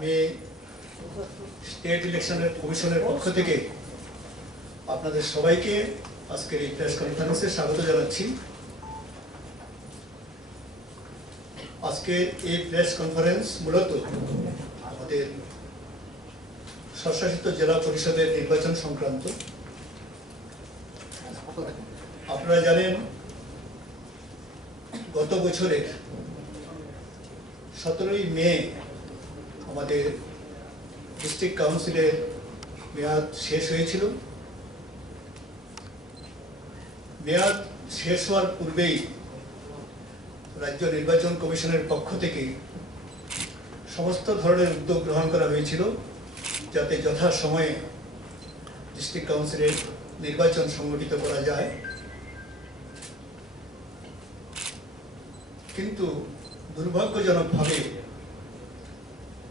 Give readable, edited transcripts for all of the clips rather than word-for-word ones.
আমি স্টেট ইলেকশনের কমিশনের পক্ষ থেকে আপনাদের সবাইকে আজকের এই প্রেস কনফারেন্সে স্বাগত জানাচ্ছি। আজকের এই প্রেস কনফারেন্স মূলত আমাদের স্বশাসিত জেলা পরিষদের নির্বাচন সংক্রান্ত। আপনারা জানেন গত বছরের 17ই মে আমাদের ডিস্ট্রিক্ট কাউন্সিলের মেয়াদ শেষ হয়েছিল। মেয়াদ শেষ হওয়ার পূর্বেই রাজ্য নির্বাচন কমিশনের পক্ষ থেকে সমস্ত ধরনের উদ্যোগ গ্রহণ করা হয়েছিল যাতে যথাসময়ে ডিস্ট্রিক্ট কাউন্সিলের নির্বাচন সংগঠিত করা যায়। কিন্তু দুর্ভাগ্যজনকভাবে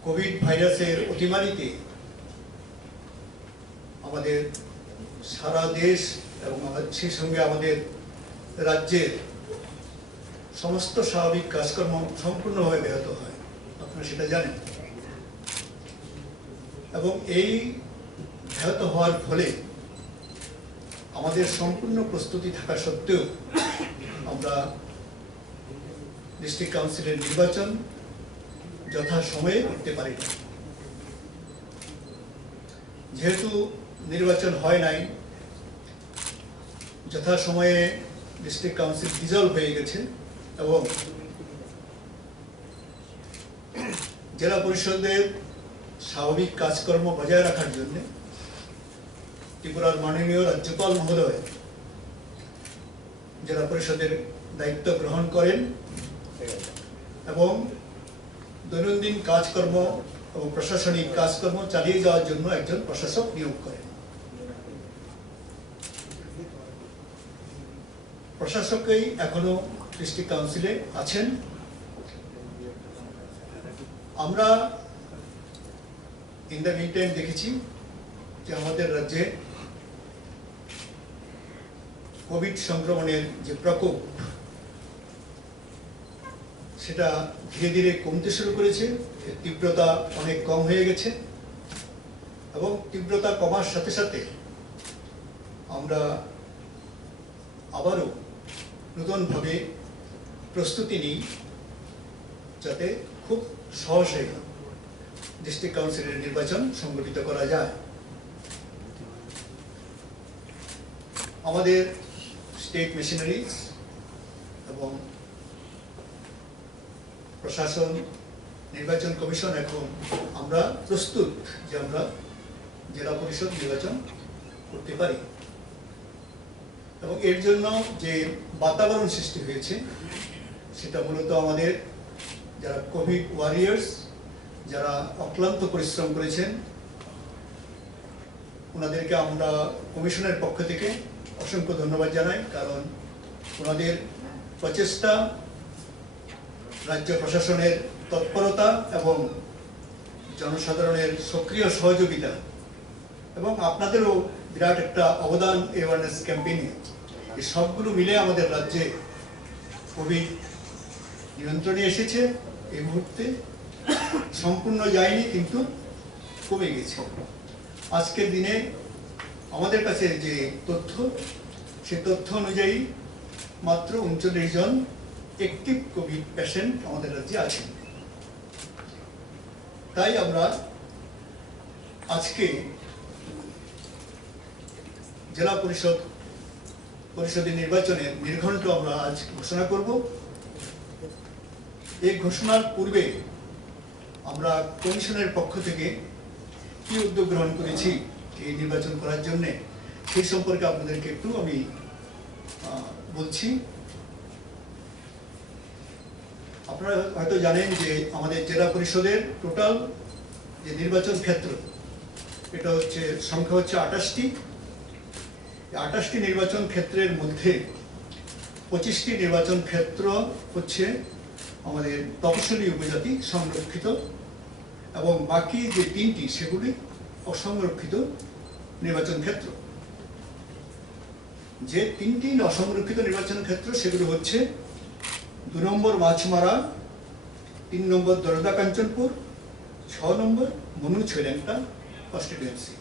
কোভিড ভাইরাসের অতিমারিতে আমাদের সারা দেশ এবং সেই সঙ্গে আমাদের রাজ্যের সমস্ত স্বাভাবিক কাজকর্ম সম্পূর্ণভাবে ব্যাহত হয়, আপনারা সেটা জানেন। এবং এই ব্যাহত হওয়ার ফলে আমাদের সম্পূর্ণ প্রস্তুতি থাকা সত্ত্বেও আমরা ডিস্ট্রিক্ট কাউন্সিলের নির্বাচন যথাসময়ে করতে পারি না। যেহেতু নির্বাচন হয় নাই, যথাসময়ে ডিস্ট্রিক্ট কাউন্সিল ডিজলভ হয়ে গেছে এবং জেলা পরিষদের স্বাভাবিক কাজকর্ম বজায় রাখার জন্য ত্রিপুরার মাননীয় রাজ্যপাল মহোদয় জেলা পরিষদের দায়িত্ব গ্রহণ করেন এবং দৈনন্দিন কাজকর্ম এবং প্রশাসনিক কাজকর্ম চালিয়ে যাওয়ার জন্য একজন প্রশাসক নিয়োগ করেন। প্রশাসকই এখনো ডিস্ট্রিক্ট কাউন্সিলে আছেন। আমরা ইন দ্য মিন টাইম দেখেছি যে আমাদের রাজ্যে কোভিড সংক্রমণের যে প্রকোপ সেটা ধীরে ধীরে কমতে শুরু করেছে, তীব্রতা অনেক কম হয়ে গেছে এবং তীব্রতা কমার সাথে সাথে আমরা আবারও নতুনভাবে প্রস্তুতি নিই যাতে খুব সহজে ডিস্ট্রিক্ট কাউন্সিলের নির্বাচন সংগঠিত করা যায়। আমাদের স্টেট মেশিনারিজ এবং প্রশাসন, নির্বাচন কমিশন এখন আমরা প্রস্তুত যে আমরা জেলা পরিষদ নির্বাচন করতে পারি এবং এর জন্য যে বাতাবরণ সৃষ্টি হয়েছে সেটা মূলত আমাদের যারা কোভিড ওয়ারিয়ার্স, যারা অক্লান্ত পরিশ্রম করেছেন, ওনাদেরকে আমরা কমিশনের পক্ষ থেকে অসংখ্য ধন্যবাদ জানাই। কারণ ওনাদের প্রচেষ্টা, রাজ্য প্রশাসনের তৎপরতা এবং জনসাধারণের সক্রিয় সহযোগিতা এবং আপনাদেরও বিরাট একটা অবদান অ্যাওয়ারনেস ক্যাম্পেইনে, এই সবগুলো মিলে আমাদের রাজ্যে কোভিড নিয়ন্ত্রণে এসেছে। এই মুহূর্তে সম্পূর্ণ যায়নি, কিন্তু কমে গেছে। আজকের দিনে আমাদের কাছে যে তথ্য, সেই তথ্য অনুযায়ী মাত্র 39 জন অ্যাক্টিভ কোভিড পেশেন্ট আমাদের রাজ্যে আছেন। তাই আমরা আজকে জেলা পরিষদের নির্বাচনের নির্ঘণ্ট আমরা আজ ঘোষণা করব। এই ঘোষণার পূর্বে আমরা কমিশনের পক্ষ থেকে কি উদ্যোগ গ্রহণ করেছি এই নির্বাচন করার জন্য, সেই সম্পর্কে আপনাদেরকে একটু আমি বলছি। আপনারা হয়তো জানেন যে আমাদের জেলা পরিষদের টোটাল যে নির্বাচন ক্ষেত্র, এটা হচ্ছে সংখ্যা হচ্ছে 28টি। 28টি নির্বাচন ক্ষেত্রের মধ্যে 25টি নির্বাচন ক্ষেত্র হচ্ছে আমাদের তপশিলি উপজাতি সংরক্ষিত এবং বাকি যে 3টি সেগুলি অসংরক্ষিত নির্বাচন ক্ষেত্র। যে 3টি অসংরক্ষিত নির্বাচন ক্ষেত্র সেগুলো হচ্ছে 2 নম্বর মাছমারা, 3 নম্বর দরদা কাঞ্চনপুর, 6 6 নম্বর মনু ছৈলেংটা কনস্টিটিউয়েন্সি।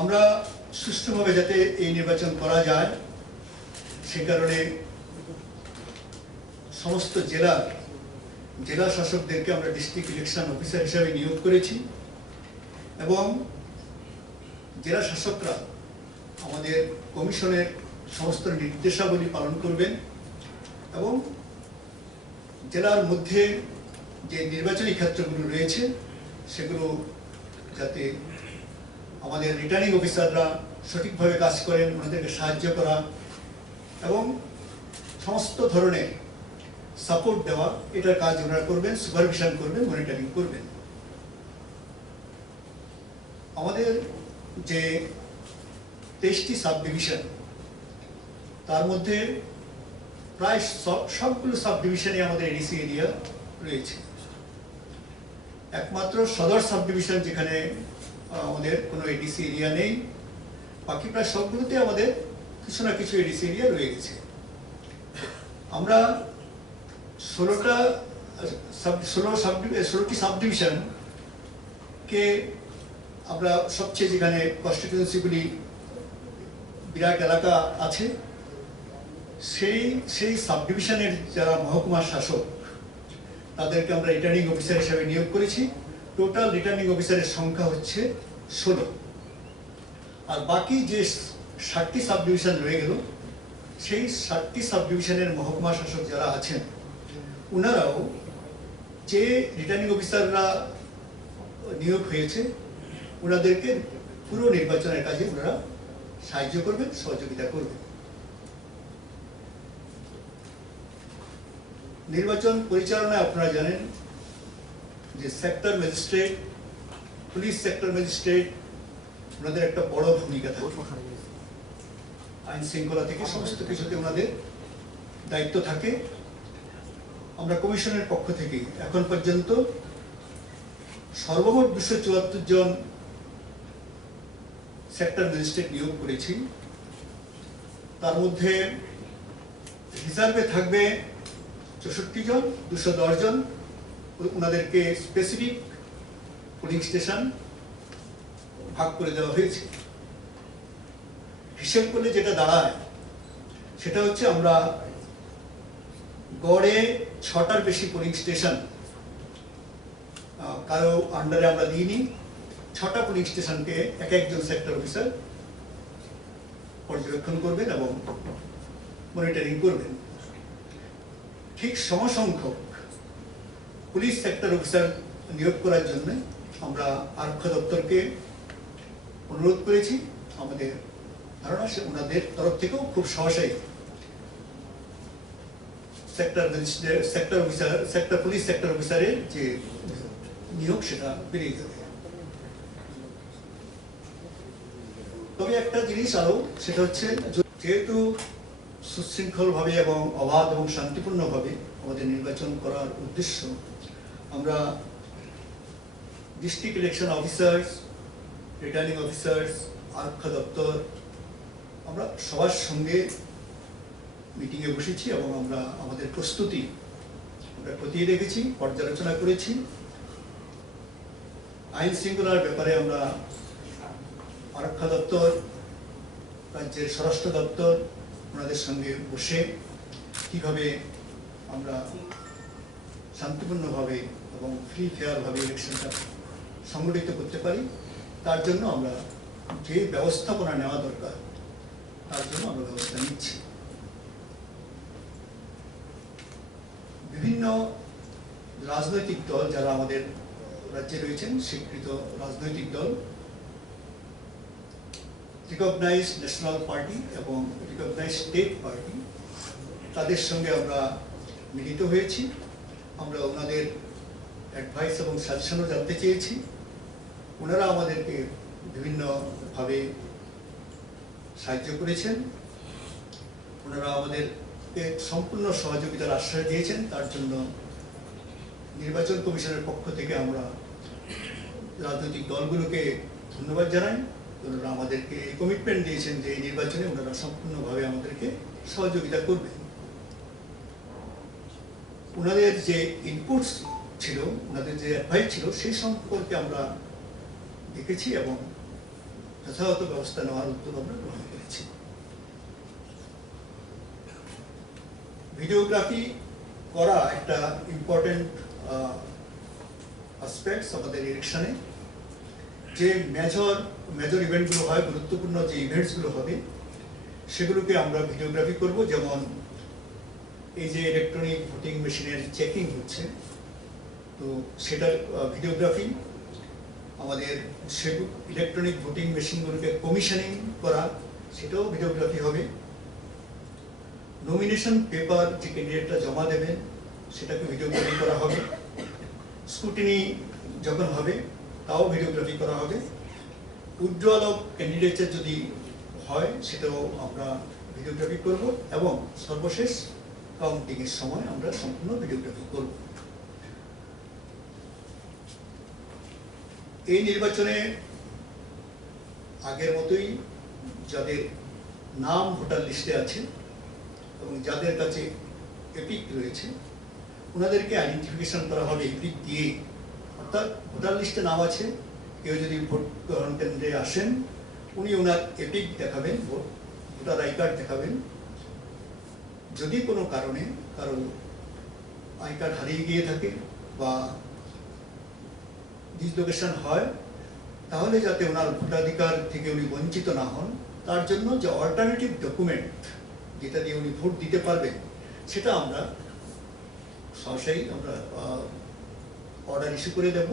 আমরা সুষ্ঠুভাবে যাতে এই নির্বাচন করা যায় সে কারণে সমস্ত জেলা শাসকদেরকে আমরা ডিস্ট্রিক্ট ইলেকশন অফিসার হিসাবে নিয়োগ করেছি এবং জেলা শাসকরা আমাদের কমিশনের সমস্ত নির্দেশাবলী পালন করবেন এবং জেলার মধ্যে যে নির্বাচনী ক্ষেত্রগুলো রয়েছে সেগুলো যাতে আমাদের রিটার্নিং অফিসাররা সঠিকভাবে কাজ করেন, ওনাদেরকে সাহায্য করা এবং সমস্ত ধরনের সাপোর্ট দেওয়া, এটার কাজ ওনারা করবেন, সুপারভিশন করবেন, মনিটরিং করবেন। আমাদের যে 23টি সাব ডিভিশন, তার মধ্যে প্রায় সবগুলো সাব ডিভিশনে আমাদের এডিসি এরিয়া রয়েছে। একমাত্র সদর সাব ডিভিশন যেখানে আমাদের কোনো এডিসি এরিয়া নেই, বাকি প্রায় সবগুলোতে আমাদের কিছু না কিছু এডিসি এরিয়া রয়ে গেছে। আমরা 16টি সাব ডিভিশনকে আমরা সবচেয়ে যেখানে কনস্টিটিউয়েন্সিগুলি বিরাট এলাকা আছে সেই সাব ডিভিশনের যারা মহকুমা শাসক তাদেরকে আমরা রিটার্নিং অফিসার হিসেবে নিয়োগ করেছি। টোটাল রিটার্নিং অফিসারের সংখ্যা হচ্ছে 16। আর বাকি যে 60টি সাব ডিভিশন রয়ে গেল সেই 60টি সাব ডিভিশনের মহকুমা শাসক যারা আছেন ওনারাও যে রিটার্নিং অফিসাররা নিয়োগ হয়েছে ওনাদেরকে পুরো নির্বাচনের কাজে ওনারা সাহায্য করবেন, সহযোগিতা করবেন। নির্বাচন পরিচালনায় আপনারা জানেন যে sector magistrate, police sector magistrate ওনাদের একটা বড় ভূমিকা থাকে। আইন শৃঙ্খলা থেকে সমস্ত কিছুতে ওনাদের দায়িত্ব থাকে। আমরা কমিশনের পক্ষ থেকে এখন পর্যন্ত সর্বমোট 274 জন সেক্টর ম্যাজিস্ট্রেট নিয়োগ করেছি। তার মধ্যে রিজার্ভে থাকবে 64 জন, 210 জন ওনাদেরকে স্পেসিফিক পোলিং স্টেশন ভাগ করে দেওয়া হয়েছে। হিসেব করলে যেটা দাঁড়ায় সেটা হচ্ছে আমরা গড়ে 6টার বেশি পোলিং স্টেশন কারো আন্ডারে আমরা দিইনি। 6টা পোলিং স্টেশনকে একজন সেক্টর অফিসার পর্যবেক্ষণ করবেন এবং মনিটরিং করবেন। ঠিক সমসংখ্যক পুলিশ সেক্টর অফিসার নিয়োগ করার জন্য আমরা আরক্ষা দপ্তরকে অনুরোধ করেছি। আমাদের ধারণা সে ওনাদের তরফ থেকেও খুব সহসাই পুলিশ সেক্টর অফিসারের যে নিয়োগ সেটা বেরিয়ে যাবে। তবে একটা জিনিস আরো, সেটা হচ্ছে যেহেতু সুশৃঙ্খলভাবে এবং অবাধ এবং শান্তিপূর্ণভাবে আমাদের নির্বাচন করার উদ্দেশ্য, আমরা district election officers, returning officers, আরক্ষা দপ্তর আমরা সবার সঙ্গে মিটিংয়ে বসেছি এবং আমরা আমাদের প্রস্তুতি আমরা খতিয়ে দেখেছি, পর্যালোচনা করেছি। আইন শৃঙ্খলার ব্যাপারে আমরা আরক্ষা দপ্তর, রাজ্যের স্বরাষ্ট্র দপ্তর ওনাদের সঙ্গে বসে কিভাবে আমরা শান্তিপূর্ণভাবে এবং ফ্রি ফেয়ারভাবে ইলেকশনটা সংগঠিত করতে পারি তার জন্য আমরা যে ব্যবস্থাপনা নেওয়া দরকার তার জন্য আমরা ব্যবস্থা নিচ্ছি। বিভিন্ন রাজনৈতিক দল যারা আমাদের রাজ্যে রয়েছেন, স্বীকৃত রাজনৈতিক দল, রিকগনাইজড ন্যাশনাল পার্টি এবং রিকগনাইজড স্টেট পার্টি, তাদের সঙ্গে আমরা মিলিত হয়েছি। আমরা ওনাদের অ্যাডভাইস এবং সাজেশনও জানতে চেয়েছি। ওনারা আমাদেরকে বিভিন্নভাবে সাহায্য করেছেন। ওনারা আমাদেরকে সম্পূর্ণ সহযোগিতার আশ্বাস দিয়েছেন। তার জন্য নির্বাচন কমিশনের পক্ষ থেকে আমরা রাজনৈতিক দলগুলোকে ধন্যবাদ জানাই। ওনারা আমাদেরকে কমিটমেন্ট দিয়েছেন যে এই নির্বাচনে ওনারা সম্পূর্ণভাবে আমাদেরকে সহযোগিতা করবেন। ওনাদের যে ইনপুটস ছিল, ওনাদের যে অ্যাডভাইস ছিল, সেই সম্পর্কে আমরা দেখেছি এবং যথাযথ ব্যবস্থা নেওয়ার উদ্যোগ আমরা গ্রহণ করেছি। ভিডিওগ্রাফি করা একটা ইম্পর্টেন্ট অ্যাসপেক্টস আমাদের ইলেকশনে। যে মেজর ইভেন্টগুলো হয়, গুরুত্বপূর্ণ যে ইভেন্টসগুলো হবে, সেগুলোকে আমরা ভিডিওগ্রাফি করব। যেমন এই যে ইলেকট্রনিক ভোটিং মেশিনের চেকিং হচ্ছে, তো সেটার ভিডিওগ্রাফি। আমাদের ইলেকট্রনিক ভোটিং মেশিনগুলোকে কমিশনিং করা, সেটাও ভিডিওগ্রাফি হবে। নমিনেশন পেপার যে ক্যান্ডিডেটরা জমা দেবেন, সেটাকে ভিডিওগ্রাফি করা হবে। স্ক্রুটিনি যখন হবে, তাও ভিডিওগ্রাফি করা হবে। উইথড্রয়াল অফ ক্যান্ডিডেটস যদি হয়, সেটাও আমরা ভিডিওগ্রাফি করব। এবং সর্বশেষ কাউন্টিংয়ের সময় আমরা সম্পূর্ণ ভিডিওগ্রাফি করব। এই নির্বাচনে আগের মতোই যাদের নাম ভোটার লিস্টে আছে এবং যাদের কাছে এপিক রয়েছে, ওনাদেরকে আইডেন্টিফিকেশন করা হবে এপিক দিয়ে। অর্থাৎ ভোটার লিস্টে নাম আছে, কেউ যদি ভোট গ্রহণ কেন্দ্রে আসেন, উনি ওনার এপিক দেখাবেন, ভোটার আই কার্ড দেখাবেন। যদি কোনো কারণে কারো আই কার্ড হারিয়ে গিয়ে থাকে বা ডিসলোকেশন হয়, তাহলে যাতে ওনার ভোটাধিকার থেকে উনি বঞ্চিত না হন, তার জন্য যে অল্টারনেটিভ ডকুমেন্ট যেটা দিয়ে উনি ভোট দিতে পারবেন, সেটা আমরা সহসাই আমরা অর্ডার ইস্যু করে দেব।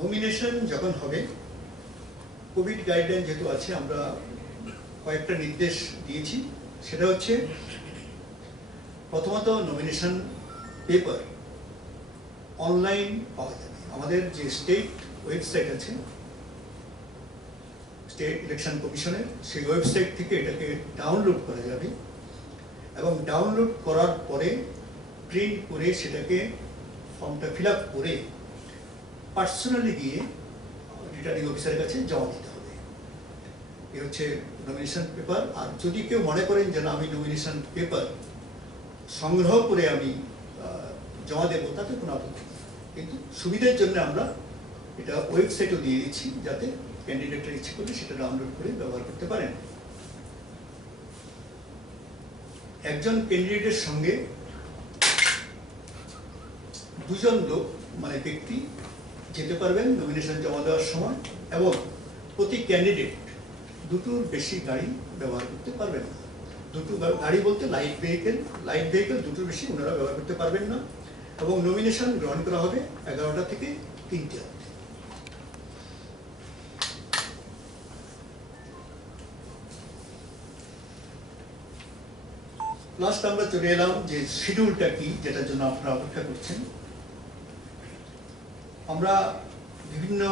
নমিনেশন যখন হবে, কোভিড গাইডলাইন যেহেতু আছে, আমরা কয়েকটা নির্দেশ দিয়েছি। সেটা হচ্ছে, প্রথমত নমিনেশন পেপার অনলাইন পাওয়া যাবে। আমাদের যে স্টেট ওয়েবসাইট আছে, স্টেট ইলেকশন কমিশনের, সেই ওয়েবসাইট থেকে এটাকে ডাউনলোড করা যাবে এবং ডাউনলোড করার পরে প্রিন্ট করে সেটাকে ফর্মটা ফিল আপ করে পার্সোনালি গিয়ে রিটার্নিং অফিসারের কাছে জমা দিতে হবে। এ হচ্ছে নমিনেশন পেপার। আর যদি কেউ মনে করেন যে না, আমি নমিনেশন পেপার সংগ্রহ করে আমি জমা দেবো, তাতে কোনো আপত্তি নেই। কিন্তু সুবিধার জন্য আমরা এটা ওয়েবসাইটও দিয়ে দিচ্ছি, যাতে ক্যান্ডিডেটরা ইচ্ছে করলে সেটা ডাউনলোড করে ব্যবহার করতে পারেন। একজন ক্যান্ডিডেটের সঙ্গে দুজন লোক মানে ব্যক্তি যেতে পারবেন নমিনেশন জমা দেওয়ার সময়, এবং প্রতি ক্যান্ডিডেট দুটোর বেশি গাড়ি ব্যবহার করতে পারবেন না। দুটো গাড়ি বলতে লাইট ভেহিকেল দুটোর বেশি ওনারা ব্যবহার করতে পারবেন না। এবং নমিনেশন গ্রহণ করা হবে 11টা থেকে 3টে। লাস্ট আমরা চলে এলাম যে শিডিউলটা কি, যেটার জন্য আপনারা অপেক্ষা করছেন। আমরা বিভিন্ন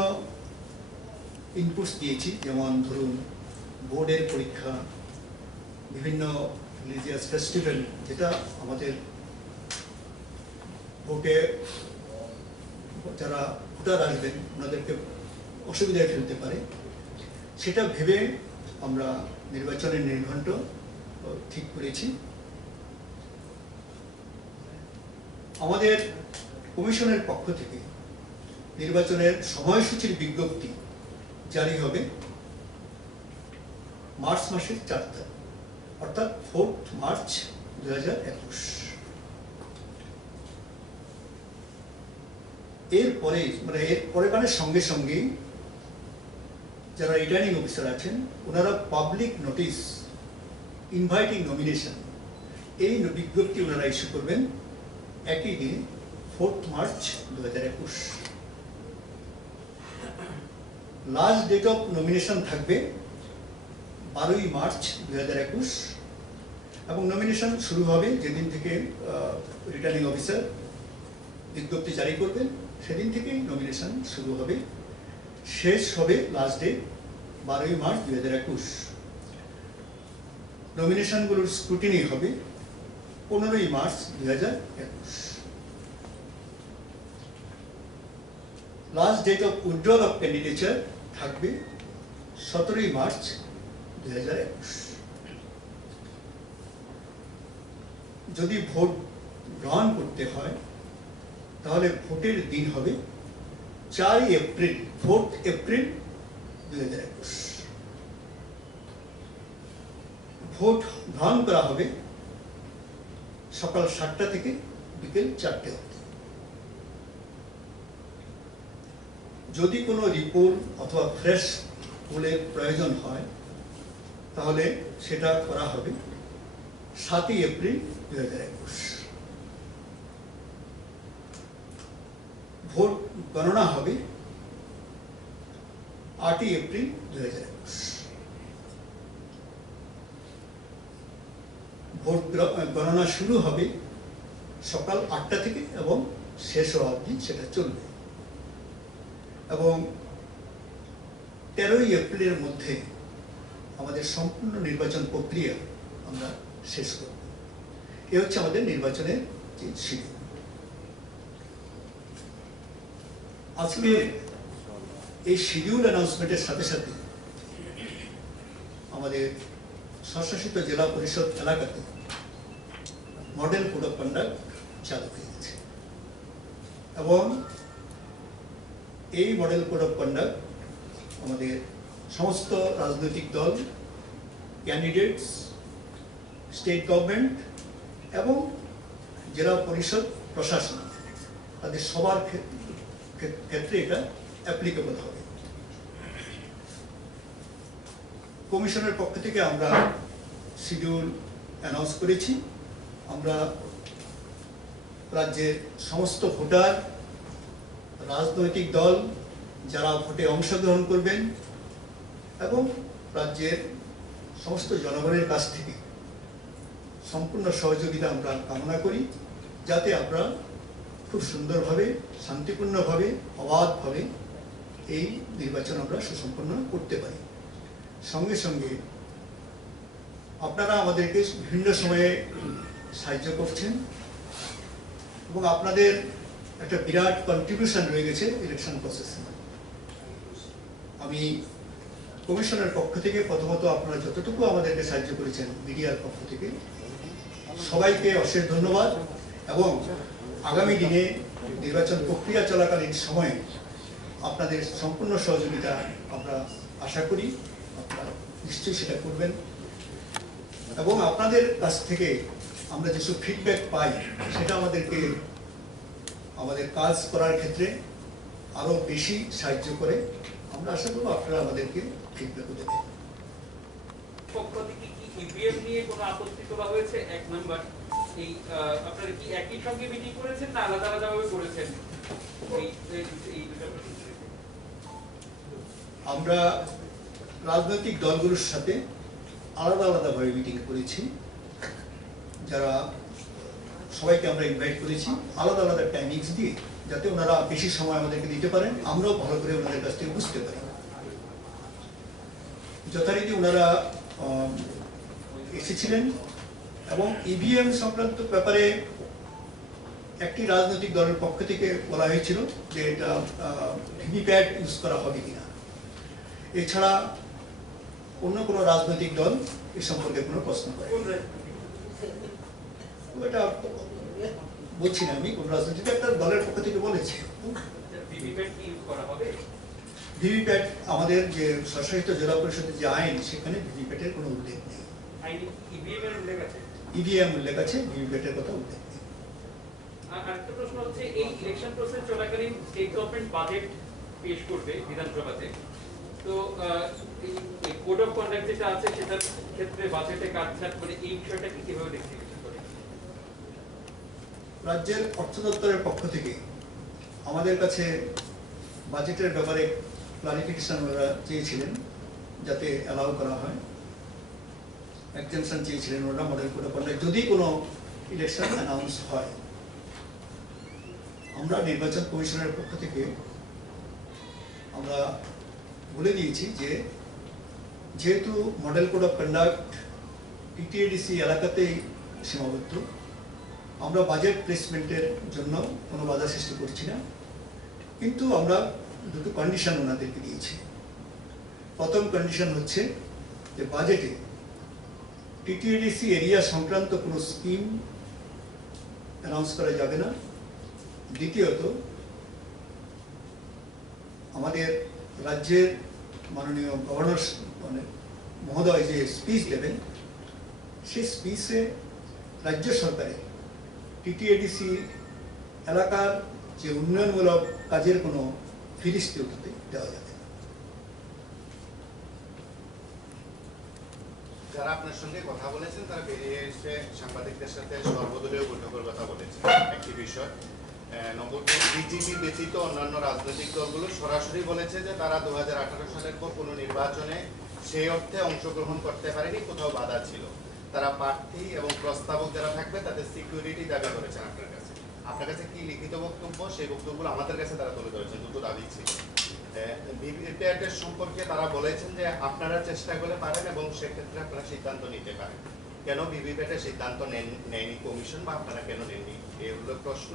ইনপুটস দিয়েছি, যেমন ধরুন বোর্ডের পরীক্ষা, বিভিন্ন রিলিজিয়াস ফেস্টিভ্যাল, যেটা আমাদের ভোটে যারা ভোটার আসবেন ওনাদেরকে অসুবিধায় ফেলতে পারে, সেটা ভেবে আমরা নির্বাচনের নির্ঘণ্ট ঠিক করেছি। আমাদের কমিশনের পক্ষ থেকে নির্বাচনের সময়সূচির বিজ্ঞপ্তি জারি হবে মার্চ মাসের 4 তারিখ, অর্থাৎ 4 মার্চ 2021। এরপরে মানে সঙ্গে সঙ্গেই যারা রিটার্নিং অফিসার আছেন, ওনারা পাবলিক নোটিশ ইনভাইটিং নমিনেশন, এই বিজ্ঞপ্তি ওনারা ইস্যু করবেন একই দিন 4 March 2021। Last date of nomination থাকবে 12 মার্চ 2021 এবং নমিনেশন শুরু হবে যেদিন থেকে রিটার্নিং অফিসার বিজ্ঞপ্তি জারি করবেন, সেদিন থেকেই নমিনেশন শুরু হবে, শেষ হবে লাস্ট ডে 12 মার্চ 2021। নমিনেশনগুলোর স্ক্রুটিনি হবে 15 March 2021। Last date of withdrawal of candidature থাকবে 17 মার্চ 2021। যদি ভোট গ্রহণ করতে হয় তাহলে ভোটের দিন হবে 4 এপ্রিল, 4 এপ্রিল 2021। ভোট গ্রহণ করা হবে সকাল 7টা থেকে বিকেল 4টে অবধি। যদি কোনো রিপোর্ট অথবা ফ্রেশ পোলের প্রয়োজন হয় তাহলে সেটা করা হবে 7 এপ্রিল 2021। ভোট গণনা হবে 8 এপ্রিল 2021। ভোট গণনা শুরু হবে সকাল 8টা থেকে এবং শেষ হওয়া অবধি সেটা চলবে, এবং 13 এপ্রিলের মধ্যে আমাদের সম্পূর্ণ নির্বাচন প্রক্রিয়া আমরা শেষ করব। এ হচ্ছে আমাদের নির্বাচনের যে শিডিউল। আজকে এই শিডিউল অ্যানাউন্সমেন্টের সাথে সাথে আমাদের স্বশাসিত জেলা পরিষদ এলাকাতে মডেল কোড অফ কন্ডাক্ট চালু হয়ে গেছে, এবং এই মডেল কোড অফ কন্ডাক্ট আমাদের সমস্ত রাজনৈতিক দল, ক্যান্ডিডেটস, স্টেট গভর্নমেন্ট এবং জেলা পরিষদ প্রশাসন তাদের সবার ক্ষেত্রে এটা অ্যাপ্লিকেবল হবে। কমিশনের পক্ষ থেকে আমরা শিডিউল অ্যানাউন্স করেছি। আমরা রাজ্যের সমস্ত ভোটার, রাজনৈতিক দল যারা ভোটে অংশগ্রহণ করবেন এবং রাজ্যের সমস্ত জনগণের কাছ থেকে সম্পূর্ণ সহযোগিতা আমরা কামনা করি, যাতে আমরা খুব সুন্দরভাবে, শান্তিপূর্ণভাবে, অবাধভাবে এই নির্বাচন আমরা সুসম্পন্ন করতে পারি। সঙ্গে সঙ্গে আপনারা আমাদেরকে বিভিন্ন সময়ে সাহায্য করছেন এবং আপনাদের একটা বিরাট কন্ট্রিবিউশন রয়ে গেছে ইলেকশন প্রসেসে। আমি কমিশনের পক্ষ থেকে প্রথমত আপনারা যতটুকু আমাদেরকে সাহায্য করেছেন মিডিয়ার পক্ষ থেকে সবাইকে অশেষ ধন্যবাদ, এবং আগামী দিনে নির্বাচন প্রক্রিয়া চলাকালীন সময়ে আপনাদের সম্পূর্ণ সহযোগিতা আমরা আশা করি। আপনারা নিশ্চয়ই সেটা করবেন, এবং আপনাদের কাছ থেকে আমরা যেসব ফিডব্যাক পাই সেটা আমাদেরকে আমাদের কাজ করার ক্ষেত্রে আরো বেশি সাহায্য করে। আমরা আশা করব আপনারা আমাদেরকে ফিডব্যাক দেবেন। পক্ষ থেকে কি ইভিএম নিয়ে কোনো আপত্তি তোলা হয়েছে? এক নাম্বার, এই আপনারা কি একই সঙ্গে মিটিং করেছেন না আলাদা আলাদাভাবে করেছেন? আমরা রাজনৈতিক দলগুলোর সাথে আলাদা আলাদাভাবে মিটিং করেছি। যারা সবাইকে আমরা ইনভাইট করেছি আলাদা আলাদা টাইমিংস দিয়ে, যাতে ওনারা বেশি সময় আমাদেরকে দিতে পারেন, আমরাও ভালো করে ওনাদের কাছ থেকে বুঝতে পারি। যথারীতি ওনারা এসেছিলেন, এবং ইভিএম সংক্রান্ত ব্যাপারে একটি রাজনৈতিক দলের পক্ষ থেকে বলা হয়েছিল যে এটা ভিভিপ্যাট ইউজ করা হবে কিনা। এছাড়া অন্য কোনো রাজনৈতিক দল এ সম্পর্কে কোনো প্রশ্ন করে এটা বলছি না আমি, কোন রাজনৈতিক একটা দলের পক্ষ থেকে বলেছে ভিভিপ্যাট আমাদের যে স্বশাসিত জেলা পরিষদের যে আইন সেখানে ভিভিপ্যাটের কোনো উল্লেখ নেই। ইভিএম উল্লেখ আছে, ভিভিপ্যাটের কথা উল্লেখ নেই। আরেকটা প্রশ্ন হচ্ছে, এই ইলেকশন প্রসেস চলাকালীন স্টেট গভর্নমেন্ট বাজেট পেশ করবে বিধানসভাতে, তো এই কোড অফ কন্ডাক্ট যেটা আছে সেটার ক্ষেত্রে বাজেটে কাটছাট করে এই বিষয়টা কি কিভাবে দেখতে পারে? রাজ্যের অর্থ দপ্তরের পক্ষ থেকে আমাদের কাছে বাজেটের ব্যাপারে ক্লারিফিকেশন ওরা চেয়েছিলেন, যাতে অ্যালাউ করা হয়। এক্সেমশন চেয়েছিলেন ওরা মডেল কোড অফ কন্ডাক্ট যদি কোনো ইলেকশন অ্যানাউন্স হয়। আমরা নির্বাচন কমিশনের পক্ষ থেকে আমরা বলে দিয়েছি যে যেহেতু model code of conduct TTADC এলাকাতেই সীমাবদ্ধ, আমরা বাজেট প্লেসমেন্টের জন্য কোনো বাধা সৃষ্টি করছি না, কিন্তু আমরা দুটো কন্ডিশন ওনাদেরকে দিয়েছি। প্রথম কন্ডিশন হচ্ছে যে বাজেটে টিটিএডিসি এরিয়া সংক্রান্ত কোনো স্কিম অ্যানাউন্স করা যাবে না। দ্বিতীয়ত, আমাদের রাজ্যের মাননীয় গভর্নর মানে মহোদয় যে স্পিচ দেবেন, সেই স্পিচে রাজ্য সরকারের টিটিএডিসি এলাকার যে উন্নয়নমূলক কাজের কোনো ফিরিস্তি উঠাতে দেওয়া যাবে না। যারা আপনার সঙ্গে কথা বলেছেন তারা বেরিয়ে এসে সাংবাদিকদের সাথে সর্বদলীয় বৈঠকের কথা বলেছেন। একটি বিষয়, নম্বর 2, বিজেপি ব্যতীত অন্যান্য রাজনৈতিক দলগুলো সরাসরি বলেছে যে তারা 2018 সালের পর কোনো নির্বাচনে সেই অর্থে অংশগ্রহণ করতে পারেনি, কোথাও বাধা ছিল। তারা প্রার্থী এবং প্রস্তাবক যারা থাকবে তাদের সিকিউরিটি দাবি করেছেন আপনার কাছে। আপনার কাছে কি লিখিত বক্তব্য? সেই বক্তব্যগুলো আমাদের কাছে তারা তুলে ধরেছেন, দুটো দাবি ছিল। ভিভিপ্যাটের সম্পর্কে তারা বলেছেন যে আপনারা চেষ্টা করে পারেন এবং সেক্ষেত্রে আপনারা সিদ্ধান্ত নিতে পারেন। কেন ভিভিপ্যাটের সিদ্ধান্ত নেয়নি কমিশন, বা আপনারা কেন নেননি, এই হলো প্রশ্ন।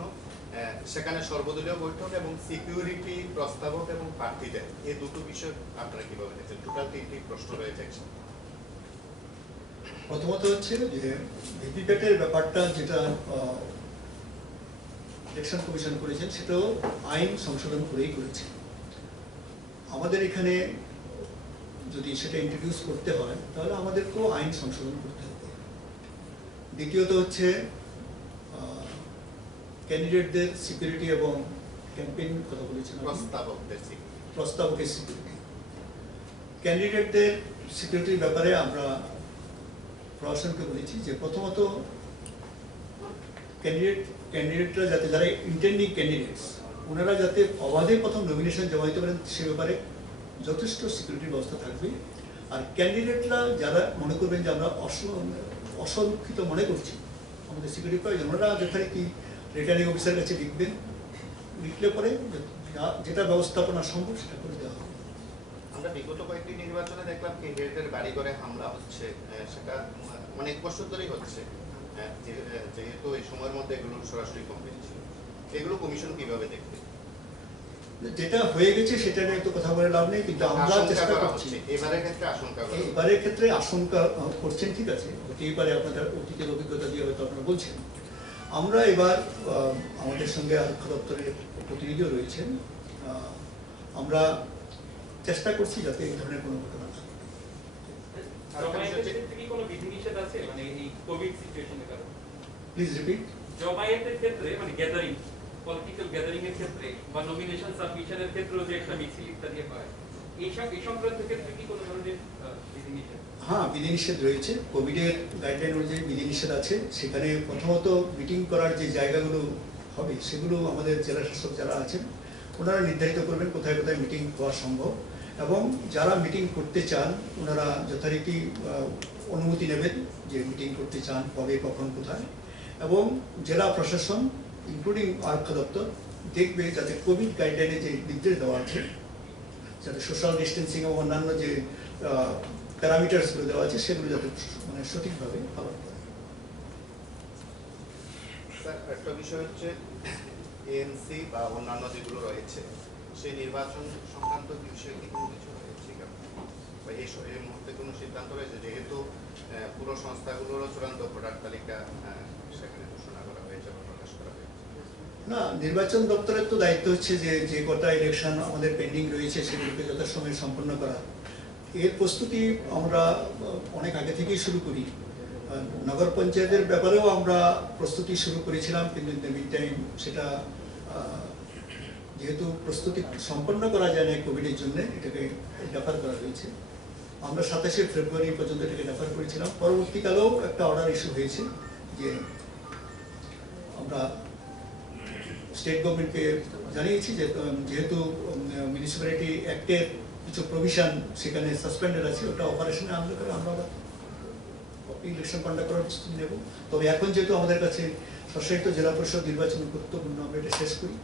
সেখানে সর্বদলীয় বৈঠক এবং সিকিউরিটি, প্রস্তাবক এবং প্রার্থীদের, এই দুটো বিষয় আপনারা কিভাবে দেখছেন? টোটাল 3টি প্রশ্ন রয়েছে। প্রথমত হচ্ছে যে ভিভিপ্যাটের ব্যাপারটা যেটা ইলেকশন কমিশন করেছেন, সেটাও আইন সংশোধন করেই করেছে। আমাদের এখানে যদি সেটা ইন্ট্রোডিউস করতে হয় তাহলে আমাদেরকেও আইন সংশোধন করতে হবে। দ্বিতীয়ত হচ্ছে ক্যান্ডিডেটদের সিকিউরিটি এবং ক্যাম্পেইন কথা বলেছেন, প্রস্তাবকের সিকিউরিটি। ক্যান্ডিডেটদের সিকিউরিটির ব্যাপারে আমরা প্রশাসনকে বলেছি যে প্রথমত ক্যান্ডিডেটরা যাতে, যারা ইন্টেন্ডিং ক্যান্ডিডেটস, ওনারা যাতে অবাধে প্রথম নমিনেশন জমা দিতে পারেন সে ব্যাপারে যথেষ্ট সিকিউরিটির ব্যবস্থা থাকবে। আর ক্যান্ডিডেটরা যারা মনে করবেন যে আমরা অসুরক্ষিত মনে করছি, আমাদের সিকিউরিটি প্রয়োজন, ওনারা যথারীতি রিটার্নিং অফিসারের কাছে লিখবেন, লিখলে পরে যেটা ব্যবস্থাপনা সম্ভব সেটা করে দেওয়া হবে। আমরা বিগত কয়েকটি নির্বাচনে দেখলাম ক্যান্ডিডেটের বাড়ি ঘরে হামলা হচ্ছে, সেটা অনেক বছর ধরেই হচ্ছে, যেহেতু এই সময়ের মধ্যে এগুলো সরাসরি কমপ্লেন ছিল। এগুলো কমিশন কিভাবে দেখবে? যেটা হয়ে গেছে সেটা নিয়ে তো কথা বলে লাভ নেই, কিন্তু আমরা চেষ্টা করছি। এবারের ক্ষেত্রে আশঙ্কা করা, এবারের ক্ষেত্রে আশঙ্কা করছেন, ঠিক আছে, হতেই পারে আপনাদের অতীতের অভিজ্ঞতা দিয়ে হয়তো আপনারা বলছেন। আমরা এবার আমাদের সঙ্গে আরক্ষা দপ্তরের প্রতিনিধিও রয়েছেন, আমরা চেষ্টা করছি যাতে এই ধরনের কোনো ঘটনা না ঘটে। Please repeat. জমায়েতের ক্ষেত্রে মানে গ্যাদারিং, পলিটিক্যাল গ্যাদারিং এর ক্ষেত্রে বা নমিনেশন সাবমিশনের ক্ষেত্রেও যে একটা মিছিল ইত্যাদি হয়, এই সংক্রান্ত ক্ষেত্রে কি কোনো ধরনের বিধিনিষেধ? হ্যাঁ, বিধিনিষেধ রয়েছে। কোভিডের গাইডলাইন অনুযায়ী বিধিনিষেধ আছে। সেখানে প্রথমত মিটিং করার যে জায়গাগুলো হবে সেগুলো আমাদের জেলা শাসক যারা আছেন ওনারা নির্ধারিত করবেন কোথায় কোথায় মিটিং হওয়া সম্ভব, এবং যারা মিটিং করতে চান ওনারা যথারীতি অনুমতি নেবেন যে মিটিং করতে চান কবে, কখন, কোথায়। এবং জেলা প্রশাসন ইনক্লুডিং আরক্ষা দপ্তর দেখবে যাতে কোভিড গাইডলাইনে যে নির্দেশ দেওয়া আছে, যাতে সোশ্যাল ডিস্টেন্সিং এবং অন্যান্য যে প্যারামিটার্সগুলো দেওয়া আছে সেগুলো যাতে মানে সঠিকভাবে পালন করে। স্যার, একটা বিষয় হচ্ছে এএনসি বা অন্যান্য যেগুলো রয়েছে সেই নির্বাচন সংক্রান্ত বিষয়ে কি কোনো কিছু রয়েছে বা এই মুহূর্তে কোনো সিদ্ধান্ত রয়েছে, যেহেতু পুরো সংস্থাগুলোরও চূড়ান্ত ভোটার তালিকা সেখানে ঘোষণা করা হয়েছে বা প্রকাশ করা হয়েছে? না, নির্বাচন দপ্তরের তো দায়িত্ব হচ্ছে যে কটা ইলেকশন আমাদের পেন্ডিং রয়েছে সেগুলোকে যথাসময়ে সম্পন্ন করা। এর প্রস্তুতি আমরা অনেক আগে থেকেই শুরু করি। নগর পঞ্চায়েতের ব্যাপারেও আমরা প্রস্তুতি শুরু করেছিলাম, কিন্তু ইন দ্য মিন টাইম সেটা যেহেতু প্রস্তুতি সম্পন্ন করা যায় না কোভিডের জন্য, এটাকে ডেফার করা হয়েছে। আমরা 27শে ফেব্রুয়ারি পর্যন্ত এটাকে ডেফার করেছিলাম। পরবর্তীকালেও একটা অর্ডার ইস্যু হয়েছে যে আমরা স্টেট গভর্নমেন্টকে জানিয়েছি যে যেহেতু মিউনিসিপ্যালিটি অ্যাক্টের কিছু প্রভিশন সেখানে সাসপেন্ডেড আছে, ওটা অপারেশনে আনলে করে আমরা ইলেকশন কন্ডাক্ট করার প্রস্তুতি নেব। তবে এখন যেহেতু আমাদের কাছে সশস্ত্র জেলা পরিষদ নির্বাচন গুরুত্বপূর্ণ, আমরা এটা শেষ করি।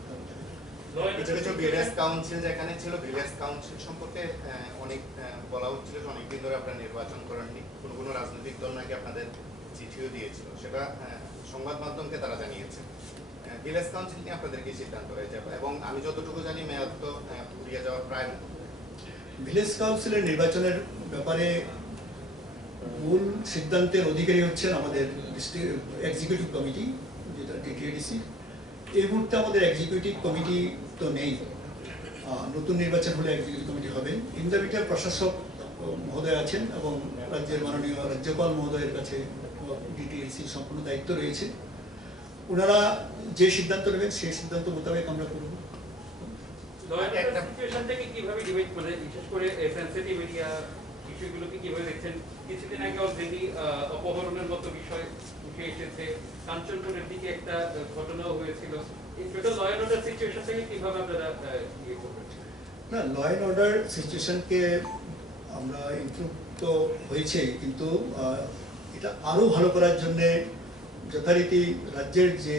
কিছু কিছু ভিলেজ কাউন্সিল যেখানে ছিল, ভিলেজ কাউন্সিল সম্পর্কে অনেক বলা হচ্ছিল যে অনেকদিন ধরে আপনারা নির্বাচন করেননি, কোনো কোনো রাজনৈতিক দল নাকি আপনাদের চিঠিও দিয়েছিল, সেটা সংবাদ মাধ্যমকে তারা জানিয়েছে। ভিলেজ কাউন্সিল নিয়ে আপনাদের কি সিদ্ধান্ত হয়েছে? এবং আমি যতটুকু জানি মেয়াদ তো ফুরিয়ে যাওয়ার প্রায়। ভিলেজ কাউন্সিলের নির্বাচনের ব্যাপারে মূল সিদ্ধান্তের অধিকারী হচ্ছেন আমাদের এক্সিকিউটিভ কমিটি, যেটা টিটিআইডিসি। এই মুহূর্তে আমাদের এক্সিকিউটিভ কমিটি তো নেই, নতুন নির্বাচন হলে এক্সিকিউটিভ কমিটি হবে। ইন দ্য মিটার প্রশাসক মহোদয় আছেন এবং রাজ্যের মাননীয় রাজ্যপাল মহোদয়ের কাছে ডিটিএসির সম্পূর্ণ দায়িত্ব রয়েছে। ওনারা যে সিদ্ধান্ত নেবেন সেই সিদ্ধান্ত মোতাবেক আমরা করব। সিচুয়েশনটাকে কিভাবে ডিবেট করে, বিশেষ করে সেনসিটিভ এরিয়া বিষয়গুলোকে কিভাবে দেখছেন? কিছুদিন আগে অলরেডি অপহরণের মতো বিষয় উঠে এসেছে, কাঞ্চনপুরের দিকে একটা ঘটনাও হয়েছিল। এই টোটাল ল অ্যান্ড অর্ডার সিচুয়েশনটাকে কিভাবে আপনারা ইয়ে করবেন? না, ল অ্যান্ড অর্ডার সিচুয়েশনকে আমরা ইমপ্রুভ তো হয়েছে, কিন্তু এটা আরও ভালো করার জন্যে যথারীতি রাজ্যের যে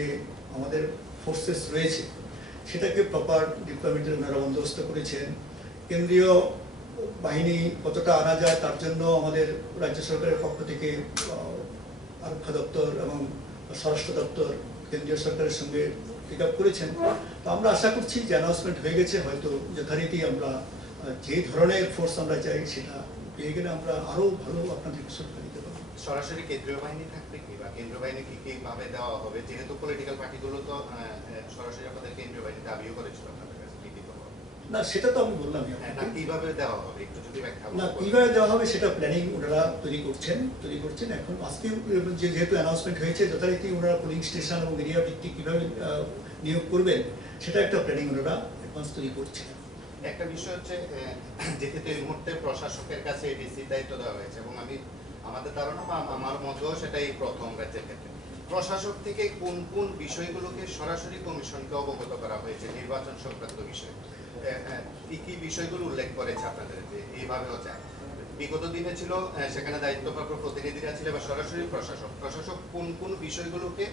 আমাদের ফোর্সেস রয়েছে সেটাকে প্রপার ডিপ্লয়মেন্টের ওনারা বন্দোবস্ত করেছেন। কেন্দ্রীয় বাহিনী কতটা আনা যায় তার জন্য আমাদের রাজ্য সরকারের পক্ষ থেকে আরক্ষা দপ্তর এবং স্বরাষ্ট্র দপ্তর কেন্দ্রীয় সরকারের সঙ্গে পিক আপ করেছেন। তো আমরা আশা করছি যে অ্যানাউন্সমেন্ট হয়ে গেছে, হয়তো যথারীতি আমরা যে ধরনের ফোর্স আমরা চাই সেটা পেয়ে গেলে আমরা আরও ভালো আপনাদেরকে সুরক্ষা দিতে পারবো। সরাসরি কেন্দ্রীয় বাহিনী থাকবে কি, বা কেন্দ্রীয় বাহিনী কি ভাবে দেওয়া হবে? যেহেতু পলিটিক্যাল পার্টিগুলো তো সরাসরি আপনাদের কেন্দ্রীয় বাহিনী দাবিও করেছিল আপনাদের কাছে, কি দেওয়া হবে? না, সেটা তো আমি বললামই না, আপনাকে। কিভাবে দেওয়া হবে একটু যদি ব্যাখ্যা না, করতেন। কিভাবে দেওয়া হবে সেটা প্ল্যানিং ওনারা তৈরি করছেন। এখন আজকে যেহেতু অ্যানাউন্সমেন্ট হয়েছে, যথারীতি ওনারা পোলিং স্টেশন এবং এরিয়া ভিত্তিক কিভাবে নিয়োগ করবেন সেটা একটা প্ল্যানিং ওনারা অ্যাডভান্স তৈরি করছেন। একটা বিষয় হচ্ছে, যেহেতু এই মুহূর্তে প্রশাসকের কাছে এডিসি দায়িত্ব দেওয়া হয়েছে, এবং আমাদের ধারণা বা আমার মতেও সেটাই প্রথম রাজ্যের ক্ষেত্রে প্রশাসক থেকে কোন কোন বিষয়গুলোকে সরাসরি কমিশনকে অবগত করা হয়েছে নির্বাচন সংক্রান্ত বিষয়, কি কি বিষয়গুলো উল্লেখ করেছে আপনাদের যে এইভাবে হচ্ছে? বিগত দিনে ছিল সেখানে দায়িত্বপ্রাপ্ত প্রতিনিধিরা ছিল, বা সরাসরি প্রশাসক কোন কোন বিষয়গুলোকে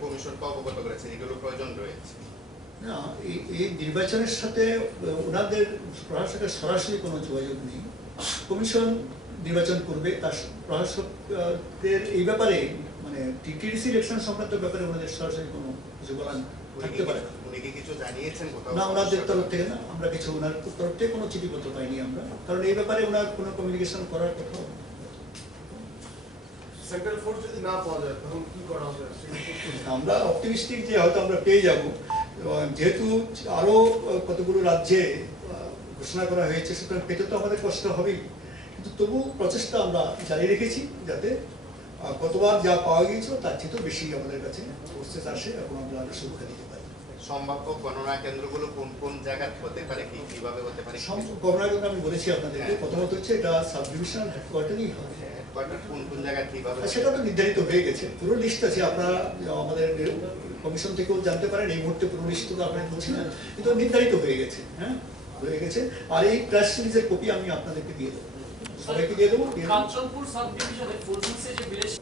কমিশনকে অবগত করেছে, এগুলো প্রয়োজন রয়েছে? না, এই নির্বাচনের সাথে ওনাদের প্রশাসকের সরাসরি কোনো যোগাযোগ নেই। কমিশন নির্বাচন করবে, তার প্রশাসকদের এই ব্যাপারে মানে টিটিডিসি ইলেকশন সংক্রান্ত ব্যাপারে ওনাদের সরাসরি কোনো কিছু বলার থাকতে পারে না। উনি কি কিছু জানিয়েছেন কোথাও? না, ওনাদের তরফ থেকে না, আমরা কিছু ওনার তরফ থেকে কোনো চিঠিপত্র পাইনি আমরা, কারণ এই ব্যাপারে ওনার কোনো কমিউনিকেশন করার কথা। সেন্ট্রাল ফোর্স যদি না পাওয়া যায় তখন কি করা হবে? আমরা অপটিমিস্টিক যে হয়তো আমরা পেয়ে যাব, যেহেতু আরো কতগুলো রাজ্যে ঘোষণা করা হয়েছে, সুতরাং পেতে তো আমাদের কষ্ট হবেই, কিন্তু তবু প্রচেষ্টা আমরা জারি রেখেছি যাতে গতবার যা পাওয়া গিয়েছিল তার চেয়ে বেশি আমাদের কাছে ফোর্সেস আসে এবং আমরা সুরক্ষা দিতে পারি। সম্ভাব্য গণনা কেন্দ্রগুলো কোন কোন জায়গায় হতে পারে, কিভাবে হতে পারে? গণনা কিন্তু আমি বলেছি আপনাদেরকে, প্রথমত হচ্ছে এটা সাব ডিভিশনাল হেডকোয়ার্টারই হবে। কোন কোন জায়গায় কিভাবে? সেটা তো নির্ধারিত হয়ে গেছে, পুরো লিস্ট আছে, আপনারা আমাদের কমিশন থেকেও জানতে পারেন। এই মুহূর্তে পুরো লিস্ট তো আপনারা বলছি না, কিন্তু নির্ধারিত হয়ে গেছে, হ্যাঁ হয়ে গেছে। আর এই প্রেস রিলিজের কপি আমি আপনাদেরকে দিয়ে দেবো, সবাইকে দিয়ে দেবো। কাঞ্চনপুর সাব ডিভিশনে ফুলফিলসে যে ভিলেজ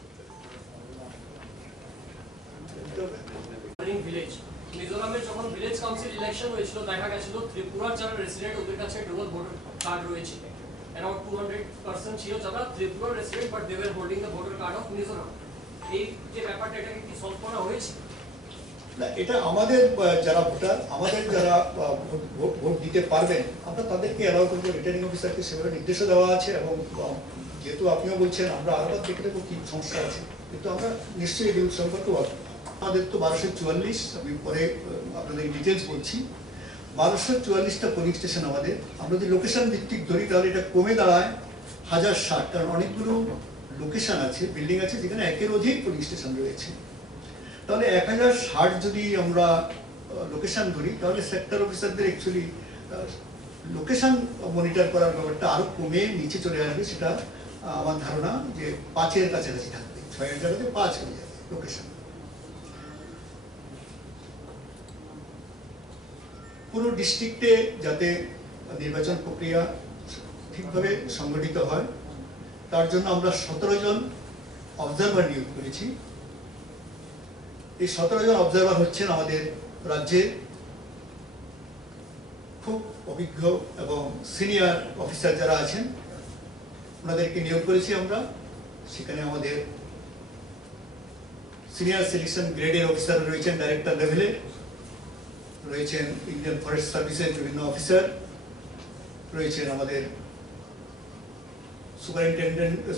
মিজোরামে যখন ভিলেজ কাউন্সিল ইলেকশন হয়েছিল, দেখা গেছিল ত্রিপুরার যারা রেসিডেন্ট ওদের কাছে ডবল ভোটার কার্ড রয়েছে। অ্যারাউন্ড 200% ছিল যারা Tripura resident, but they were holding the voter card of Mizoram. এই যে ব্যাপারটা, এটাকে কি সলভ করা হয়েছে? না, এটা আমাদের যারা ভোটার, আমাদের যারা ভোট দিতে পারবেন, আমরা তাদেরকে অ্যালাউ করবো। রিটার্নিং অফিসারকে সেভাবে নির্দেশও দেওয়া আছে, এবং যেহেতু আপনিও বলছেন আমরা আরও দেখে দেবো কি সমস্যা আছে, কিন্তু আমরা নিশ্চয়ই এগুলো সম্পর্কে আমাদের তো 1244, আমি পরে আপনাদের ডিটেলস বলছি। 1244টা পোলিং স্টেশন আমাদের। আমরা যদি লোকেশন ভিত্তিক ধরি তাহলে এটা কমে দাঁড়ায় 1060, কারণ অনেকগুলো লোকেশন আছে, বিল্ডিং আছে যেখানে একের অধিক পোলিং স্টেশন রয়েছে। তাহলে 1060 যদি আমরা লোকেশন ধরি, তাহলে সেক্টর অফিসারদের অ্যাকচুয়ালি লোকেশন মনিটর করার ব্যাপারটা আরো কমে নিচে চলে আসবে। সেটা আমার ধারণা যে 5-এর কাছাকাছি থাকবে, 6-এর জায়গাতে 5 হয়ে যাবে লোকেশন। পুরো ডিস্ট্রিক্টে যাতে নির্বাচন প্রক্রিয়া ঠিকভাবে সংগঠিত হয়, তার জন্য আমরা 17 জন অবজারভার নিয়োগ করেছি। এই 17 জন অবজারভার হচ্ছেন আমাদের রাজ্যের খুব অভিজ্ঞ এবং সিনিয়র অফিসার যারা আছেন, ওনাদেরকে নিয়োগ করেছি আমরা। সেখানে আমাদের সিনিয়র সিটিজেন গ্রেডের অফিসার রয়েছেন, ডাইরেক্টর লেভেলে রয়েছেন, ইন্ডিয়ান ফরেস্ট সার্ভিসের বিভিন্ন অফিসার রয়েছেন, আমাদের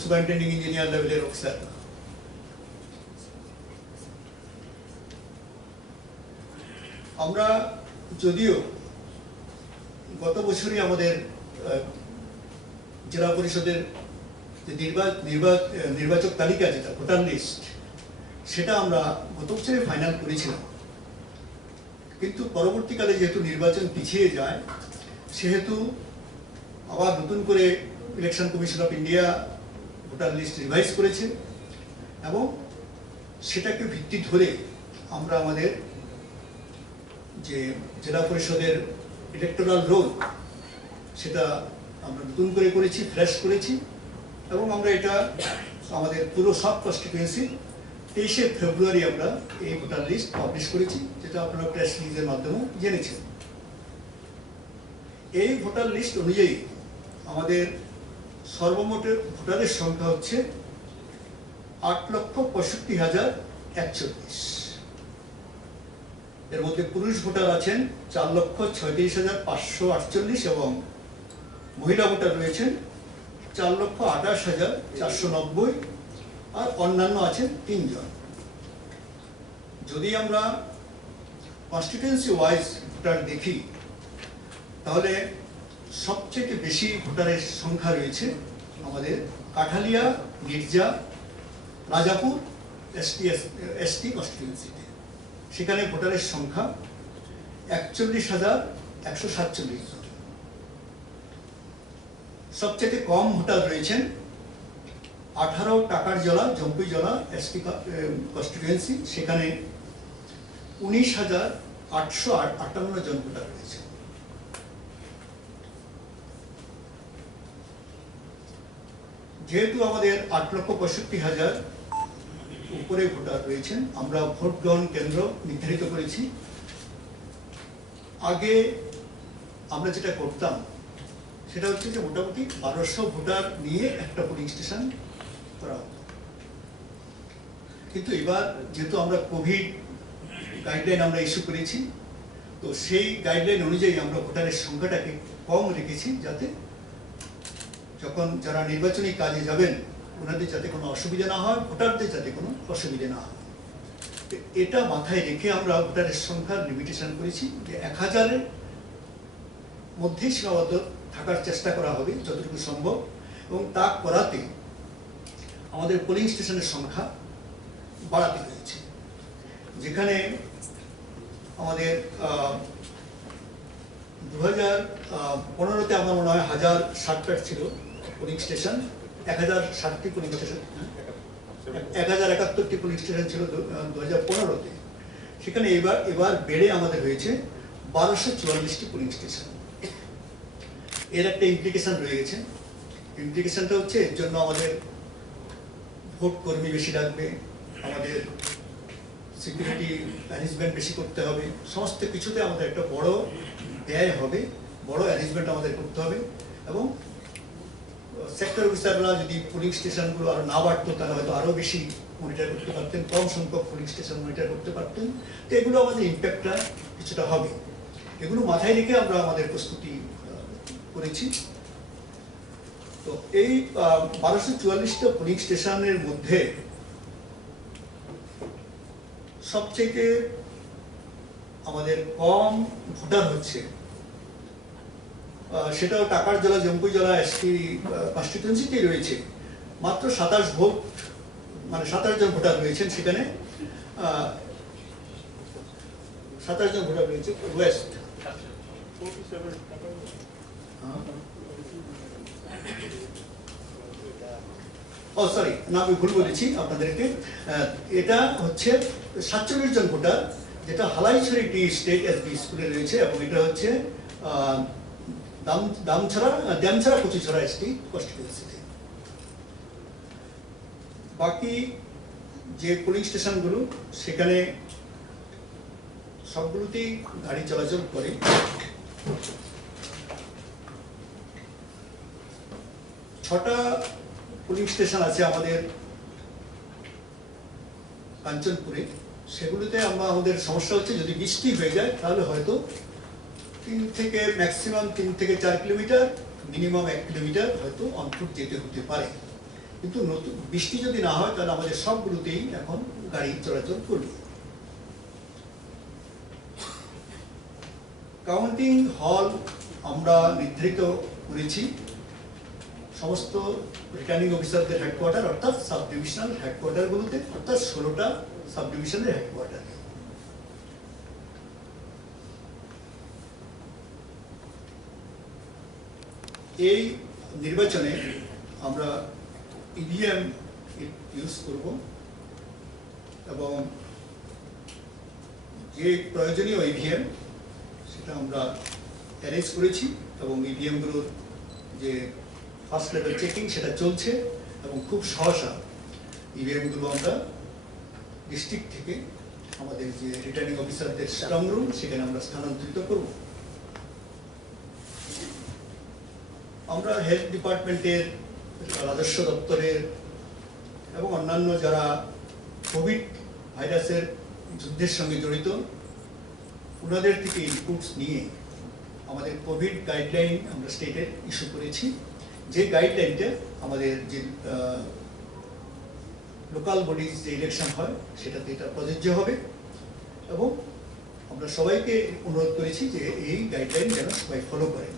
সুপারিনটেন্ডিং ইঞ্জিনিয়ার লেভেলের অফিসার। আমরা যদিও গত বছরই আমাদের জেলা পরিষদের যে নির্বাচক তালিকা, যেটা ভোটার লিস্ট, সেটা আমরা গত বছরে ফাইনাল করেছিলাম, কিন্তু পরবর্তীকালে যেহেতু নির্বাচন পিছিয়ে যায়, সেহেতু আবার নতুন করে election commission of India voter list revise করেছে এবং সেটাকে ভিত্তি ধরে আমরা আমাদের যে জেলা পরিষদের ইলেকটোরাল রোল সেটা আমরা নতুন করে করেছি, ফ্রেশ করেছি এবং আমরা এটা আমাদের পুরো সব কনস্টিটিউয়েন্সি 23শে ফেব্রুয়ারি আমরা এই ভোটার লিস্ট পাবলিশ করেছি, যেটা আপনারা প্রেস রিলিজের মাধ্যমে জেনেছেন। এই ভোটার লিস্ট অনুযায়ী আমাদের সর্বমোট ভোটারের সংখ্যা হচ্ছে 8,65,041। এর মধ্যে পুরুষ ভোটার আছেন 4,36,548 এবং মহিলা ভোটার রয়েছেন 4,28,490 আর অন্যান্য আছেন 3 জন। যদি আমরা কনস্টিটিউয়েন্সি ওয়াইজ ভোটার দেখি, তাহলে সবচেয়ে বেশি ভোটারের সংখ্যা রয়েছে আমাদের কাঠালিয়া, মির্জা, রাজাপুর এসটি কনস্টিটিউয়েন্সিতে। সেখানে ভোটারের সংখ্যা 41,147 জন। সবচেয়ে কম ভোটার রয়েছেন 18 টাকার জলা, জম্পুই জলা এসটি কনস্টিটিউয়েন্সি, সেখানে 19,858 জন ভোটার রয়েছে। যেহেতু আমাদের 8,65,000 উপরে ভোটার রয়েছেন, আমরা ভোট গ্রহণ কেন্দ্র নির্ধারিত করেছি। আগে আমরা যেটা করতাম সেটা হচ্ছে যে মোটামুটি 1200 ভোটার নিয়ে একটা পোলিং স্টেশন করা হতো, কিন্তু এবার যেহেতু আমরা কোভিড গাইডলাইন আমরা ইস্যু করেছি, তো সেই গাইডলাইন অনুযায়ী আমরা ভোটারের সংখ্যাটাকে কম রেখেছি, যাতে যখন যারা নির্বাচনী কাজে যাবেন ওনাদের যাতে কোনো অসুবিধা না হয়, ভোটারদের যাতে কোনো অসুবিধা না হয়। এটা মাথায় রেখে আমরা ভোটারের সংখ্যার লিমিটেশন করেছি যে 1000-এর মধ্যেই সীমাবদ্ধ থাকার চেষ্টা করা হবে যতটুকু সম্ভব, এবং তা করাতে আমাদের পোলিং স্টেশনের সংখ্যা বাড়াতে হয়েছে। যেখানে আমাদের 2015-তে আমার মনে হয় 1060টা ছিল পোলিং স্টেশন, 1060টি পোলিং স্টেশন, 1071টি পোলিং স্টেশন ছিল 2015-তে। সেখানে এবার বেড়ে আমাদের হয়েছে 1244টি পোলিং স্টেশন। এর একটা ইমপ্লিকেশন রয়ে গেছে। ইমপ্লিকেশনটা হচ্ছে এর জন্য আমাদের ভোট কর্মী বেশি লাগবে, আমাদের সিকিউরিটি অ্যারেঞ্জমেন্ট বেশি করতে হবে, সমস্ত কিছুতে আমাদের একটা বড় ব্যয় হবে, বড় অ্যারেঞ্জমেন্ট আমাদের করতে হবে। এবং সেক্টর অফিসাররা যদি পোলিং স্টেশনগুলো আরো না বাড়তো, তাহলে হয়তো আরো বেশি মনিটর করতে পারতেন, কম সংখ্যক পোলিং স্টেশন মনিটর করতে পারতেন। তো এগুলো আমাদের ইম্প্যাক্টটা কিছুটা হবে। এগুলো মাথায় রেখে আমরা আমাদের প্রস্তুতি করেছি। তো এই 1244টা পোলিং স্টেশনের মধ্যে সবচেয়ে আমাদের কম ভোটার হচ্ছে, সেটাও টাকার জলা, জম্পুই জলা এসটি কনস্টিটিউয়েন্সিতেই রয়েছে। মাত্র 27 ভোট, মানে 27 জন ভোটার রয়েছেন সেখানে। 27 জন ভোটার রয়েছে ওয়েস্ট। ও সরি, না আমি ভুল বলেছি আপনাদেরকে। এটা হচ্ছে 47 জন ভোটার, যেটা হালাইছড়ি টি স্টেট এসবি স্কুলে রয়েছে, এবং এটা হচ্ছে দামছড়া কচুছড়া এসটি কনস্টিটিউয়েন্সিতে। বাকি যে পোলিং স্টেশনগুলো, সেখানে সবগুলোতেই গাড়ি চলাচল করে। ছটা পোলিং স্টেশন আছে আমাদের কাঞ্চনপুরে। সেগুলোতে আমাদের সমস্যা হচ্ছে, যদি বৃষ্টি হয়ে যায় তাহলে হয়তো 3 থেকে ম্যাক্সিমাম 3 থেকে 4 কিলোমিটার, মিনিমাম 1 কিলোমিটার হয়তো অনফুট যেতে হতে পারে। কিন্তু নতুন বৃষ্টি যদি না হয়, তাহলে আমাদের সবগুলোতেই এখন গাড়ি চলাচল করবে। কাউন্টিং হল আমরা নির্ধারিত করেছি সমস্ত রিটার্নিং অফিসারদের হেডকোয়ার্টার অর্থাৎ সাব ডিভিশনাল হেডকোয়ার্টারগুলোতে, অর্থাৎ 16টা সাব ডিভিশনের হেডকোয়ার্টার। এই নির্বাচনে আমরা ইভিএম ইউজ করব এবং যে প্রয়োজনীয় ইভিএম সেটা আমরা অ্যারেঞ্জ করেছি এবং ইভিএমগুলোর যে ফার্স্ট লেভেল চেকিং সেটা চলছে এবং খুব সহসা ইভিএমগুলো আমরা ডিস্ট্রিক্ট থেকে আমাদের যে রিটার্নিং অফিসারদের স্ট্রং রুম সেখানে আমরা স্থানান্তরিত করব। আমরা হেলথ ডিপার্টমেন্টের, রাজস্ব দপ্তরের এবং অন্যান্য যারা কোভিড ভাইরাসের যুদ্ধের সঙ্গে জড়িত ওনাদের থেকে ইনপুটস নিয়ে আমাদের কোভিড গাইডলাইন আমরা স্টেটের ইস্যু করেছি, যে গাইডলাইনটা আমাদের যে লোকাল বডিজ যে ইলেকশন হয় সেটাতে এটা প্রযোজ্য হবে এবং আমরা সবাইকে অনুরোধ করেছি যে এই গাইডলাইন যেন সবাই ফলো করেন।